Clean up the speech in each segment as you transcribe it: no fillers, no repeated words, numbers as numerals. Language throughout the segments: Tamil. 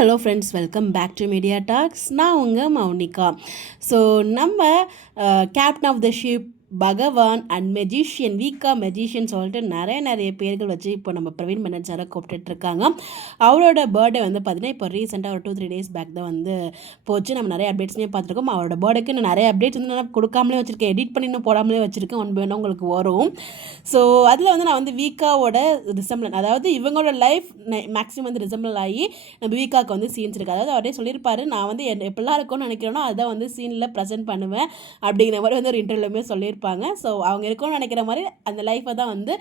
Hello friends, welcome back to media talks. நான் உங்கள் மௌனிகா. ஸோ நம்ம கேப்டன் ஆஃப் த ஷிப், பகவான் அண்ட் மெஜிஷியன், வீக்கா மெஜிஷியன் சொல்லிட்டு நிறைய பேர்கள் வச்சு இப்போ நம்ம பிரவீன் மன்னன் சாரை கூப்பிட்டுட்ருக்காங்க. அவரோட பர்த்டே வந்து பார்த்தீங்கன்னா இப்போ ரீசெண்டாக ஒரு 2-3 days பேக் தான் வந்து போச்சு. நம்ம நிறைய அப்டேட்ஸ்மே பார்த்துருக்கோம். அவரோட பர்த்டேக்கு நான் நிறைய அப்டேட்ஸ் வந்து நான் கொடுக்காமலே வச்சுருக்கேன், எடிட் பண்ணி இன்னும் போடாமலே வச்சுருக்கேன். ஒன் பை ஒன் உங்களுக்கு வரும். ஸோ அதில் வந்து நான் வந்து வீக்காவோட ரிசம்பிள், அதாவது இவங்களோட லைஃப் மேக்ஸிமம் வந்து ரிசம்பிள் ஆகி நம்ம வீக்காவுக்கு வந்து சீன்ஸ் இருக்குது. அதாவது அவரே சொல்லியிருப்பாரு, நான் வந்து எப்படிலாம் இருக்கும்னு நினைக்கிறேனோ அதான் வந்து சீனில் ப்ரெசென்ட் பண்ணுவேன் அப்படிங்கிற மாதிரி வந்து ஒரு இன்டர்வியூமே சொல்லியிருப்பாங்க. ஸோ அவங்க இருக்கும்னு நினைக்கிற மாதிரி அந்த லைஃப்பை தான் வந்து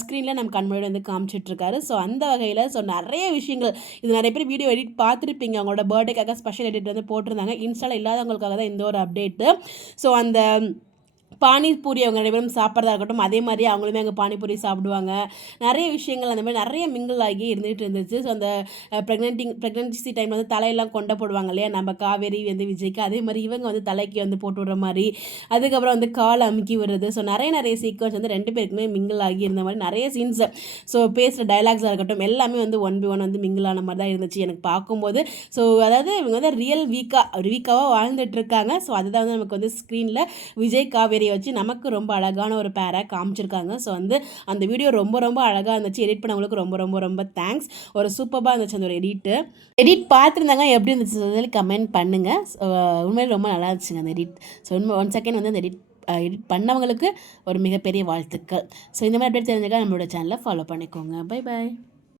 ஸ்க்ரீனில் நம்ம கண்முன்னாடி வந்து காமிச்சிட்ருக்காரு. ஸோ அந்த வகையில் நிறைய விஷயங்கள், இது நிறைய பேர் வீடியோ எடிட் பார்த்துருப்பீங்க. அவங்களோட பர்த்டேக்காக ஸ்பெஷல் எடிட் வந்து போட்டிருந்தாங்க. இன்ஸ்டாவில் இல்லாதவங்களுக்காக தான் இந்த ஒரு அப்டேட்டு. ஸோ அந்த பானிபூரி அவங்க ரெண்டு பேரும் சாப்பிட்றதா இருக்கட்டும், அதே மாதிரி அவங்களுமே அங்கே பானிபூரி சாப்பிடுவாங்க. நிறைய விஷயங்கள் அந்த மாதிரி நிறைய மிங்கிள் ஆகி இருந்துகிட்டு இருந்துச்சு. ஸோ அந்த ப்ரெக்னன்சி டைமில் வந்து தலையெல்லாம் கொண்டை போடுவாங்க இல்லையா, நம்ம காவேரி வந்து விஜய்க்கு, அதே மாதிரி இவங்க வந்து தலைக்கு வந்து போட்டு விடுற மாதிரி, அதுக்கப்புறம் வந்து கால் அமுக்கி விடுறது. ஸோ நிறைய சீக்வன்ஸ் வந்து ரெண்டு பேருக்குமே மிங்கிள் ஆகி இருந்த மாதிரி நிறைய சீன்ஸ், ஸோ பேசுகிற டைலாக்ஸாக இருக்கட்டும் எல்லாமே வந்து 1by1 வந்து மிங்கிள் ஆன மாதிரி தான் இருந்துச்சு எனக்கு பார்க்கும்போது. ஸோ அதாவது இவங்க வந்து ரியல் வீக்காவாக வாழ்ந்துட்டு இருக்காங்க. ஸோ அதுதான் வந்து நமக்கு வந்து ஸ்க்ரீனில் விஜய் காவேரி வச்சு நமக்கு ரொம்ப அழகான ஒரு பேராக காமிச்சிருக்காங்க. ஸோ வந்து அந்த வீடியோ ரொம்ப அழகாக இருந்துச்சு. எடிட் பண்ணவங்களுக்கு ரொம்ப தேங்க்ஸ். ஒரு சூப்பராக இருந்துச்சு அந்த ஒரு எடிட் பார்த்துருந்தாங்க. எப்படி இருந்துச்சு சொல்லி கமெண்ட் பண்ணுங்கள். உண்மையிலே ரொம்ப நல்லா இருந்துச்சுங்க அந்த எடிட். ஸோ ஒன் செகண்ட் வந்து அந்த எடிட் பண்ணவங்களுக்கு ஒரு மிகப்பெரிய வாழ்த்துக்கள். ஸோ இந்த மாதிரி அப்டேட் தெரிஞ்சுக்க நம்மளோட சேனலை ஃபாலோ பண்ணிக்கோங்க. பை.